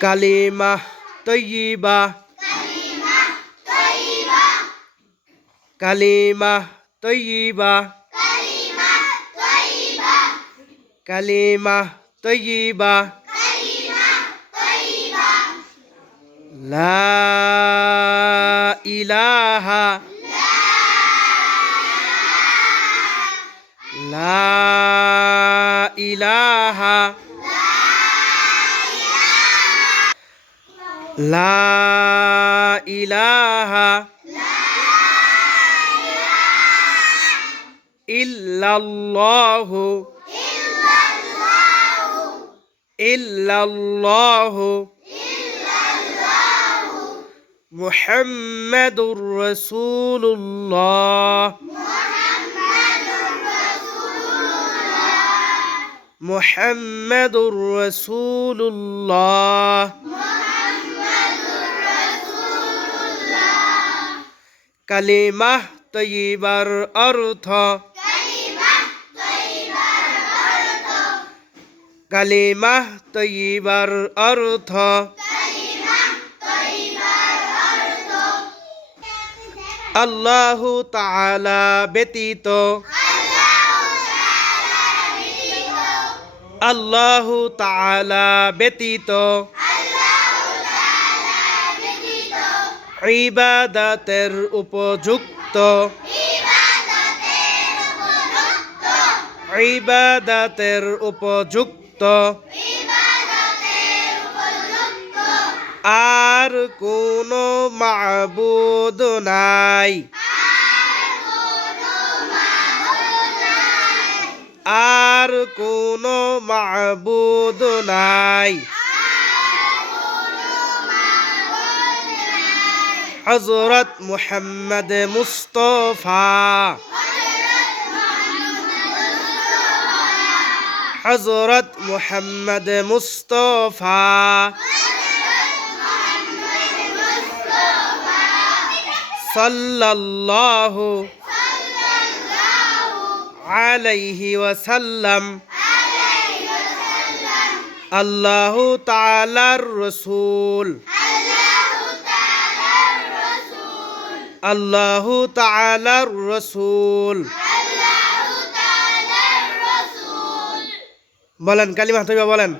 কালিমা তৈবা কালিমা তৈবা কালিমা তৈবা লা ইলাহা লা ইলাহা লা ইলাহা ইল্লাল্লাহু ইল্লাল্লাহু মুহাম্মাদুর রাসূলুল্লাহ মুহাম্মাদুর রাসূলুল্লাহ কালিমাহ তৈবার অর্থ। কালিমাহ তৈবার অর্থ। আল্লাহ তাআলা ব্যতীত। আল্লাহ তাআলা ব্যতীত। ইবাদাতের উপযুক্ত। ইবাদাতের উপযুক্ত। আর কোনো মাবুদ নাই। আর কোনো মাবুদ নাই। হজরত মুহাম্মদ মুস্তফা হজরত মুহাম্মদ মুস্তফা সাল্লাল্লাহু আলাইহি ওয়াসাল্লাম আল্লাহ তাআলার রসুল আল্লাহ তালার রসুল। বলেন কালিমা তৈবা বলেন।